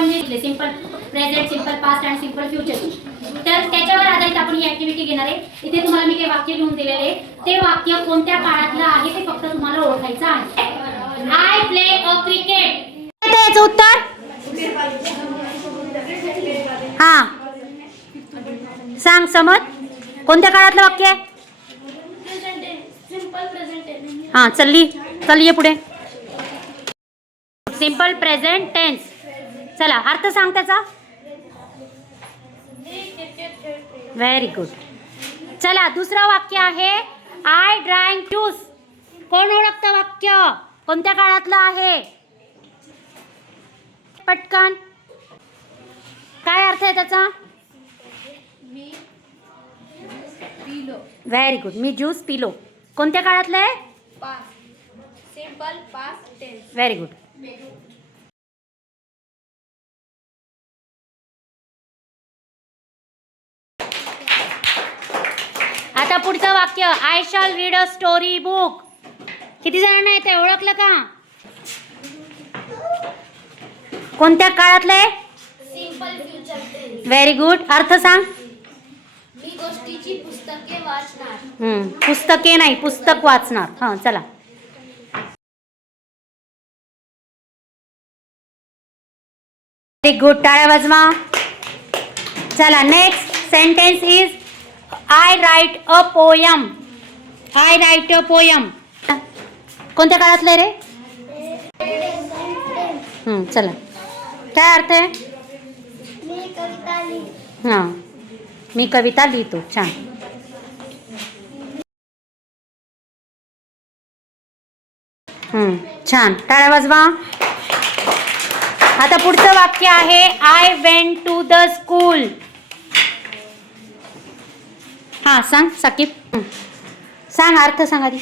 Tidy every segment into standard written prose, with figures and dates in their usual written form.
आपण जे simple present, simple past आणि सिंपल फ्युचर, तर त्याच्यावर आधारित आपण ही ऍक्टिव्हिटी घेणार आहे. इथे तुम्हाला मी काही वाक्य लिहून दिलेले आहे. ते वाक्य कोणत्या काळातलं आहे ते फक्त तुम्हाला ओळखायचं आहे. I play a cricket. याचं उत्तर हा सांग समज. कोणत्या काळातलं वाक्य आहे? हा चल ये पुढे. Simple present tense. चला अर्थ सांग त्याचा. Very good. चला दुसरं वाक्य आहे आय ड्रँक ज्यूस. कोण ओळखतं वाक्य? कोणत्या काळातलं आहे? पटकन. काय अर्थ आहे त्याचा? Very good. मी ज्यूस पिलो. कोणत्या काळातलं आहे? Simple past tense. Very good. आता पुढचं वाक्य I shall read a story book. किती जणांना येते? ओळखलं का? कोणत्या काळातलं आहे? Simple future tense. Very good. अर्थ सांग. मी गोष्टीची पुस्तके वाचणार. पुस्तके नाही, पुस्तक वाचणार. हां चला. Very good. टाळ्या वाजवा. चला next sentence is I right a poem. I right a poem. कोणत्या काळातलं रे? चला काय अर्थ आहे? मी कविता लिहितो. हां मी कविता लिहितो. छान. छान. टाळ्या वाजवा. आता पुढचं वाक्य आहे I went to the school. हां सांग साकिब. सांग अर्थ सांग आधी.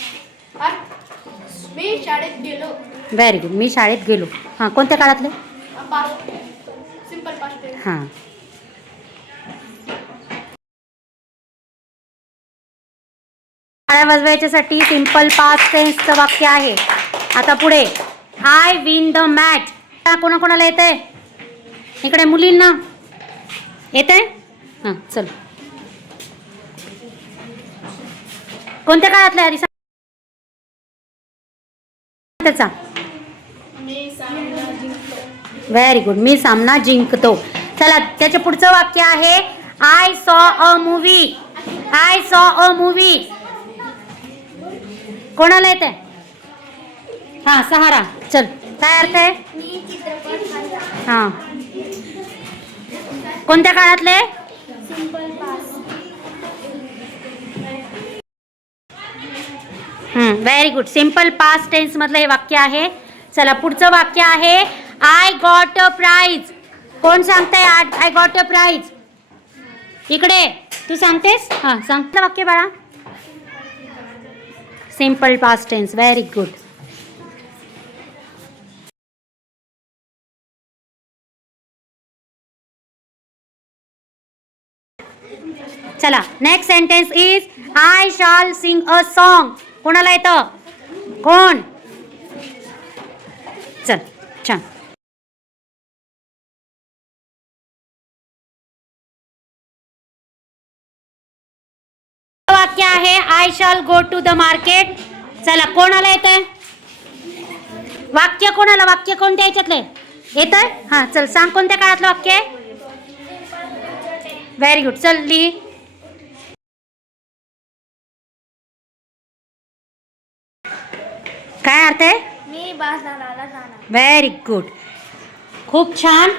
मी शाळेत गेलो. Very good. मी शाळेत गेलो. हां कोणत्या काळातलं? Simple past tense. हां टाळ्या वाजवायच्यासाठी सिंपल पास्ट टेन्सचं वाक्य आहे. आता पुढे आय विन द मॅच. कोणाकोणाला येत आहे? इकडे मुलींना येत आहे. हां चल. कोणत्या काळातलं आहे आधी सांग त्याचा. Very good. मी सामना जिंकतो. चला त्याच्या पुढचं वाक्य आहे I saw a movie. I saw a movie. कोणाला येत आहे? हां सहारा. चल काय अर्थ आहे? मी चित्रपट पाहिला. हां कोणत्या काळातले? Simple past. Very good. Simple past tense मधलं हे वाक्य आहे. चला पुढचं वाक्य आहे आय गॉट अ प्राइज. कोण सांगताय आय गॉट अ प्राइज? इकडे तू सांगतेस. हां सांगतं वाक्य बाळा. Simple past tense. Very good. चला next sentence is I shall sing a song. कोणाला येतं? कोण? चल छान. वाक्य आहे आय शाल गो टू द मार्केट. चला कोणाला येतंय वाक्य? कोणाला वाक्य कोणत्या याच्यातलं येत आहे? हां चल सांग कोणत्या काळातलं वाक्य आहे? Very good. चल लिही. काय अर्थ आहे? मी बाजाराला जाणार. Very good. खूप छान.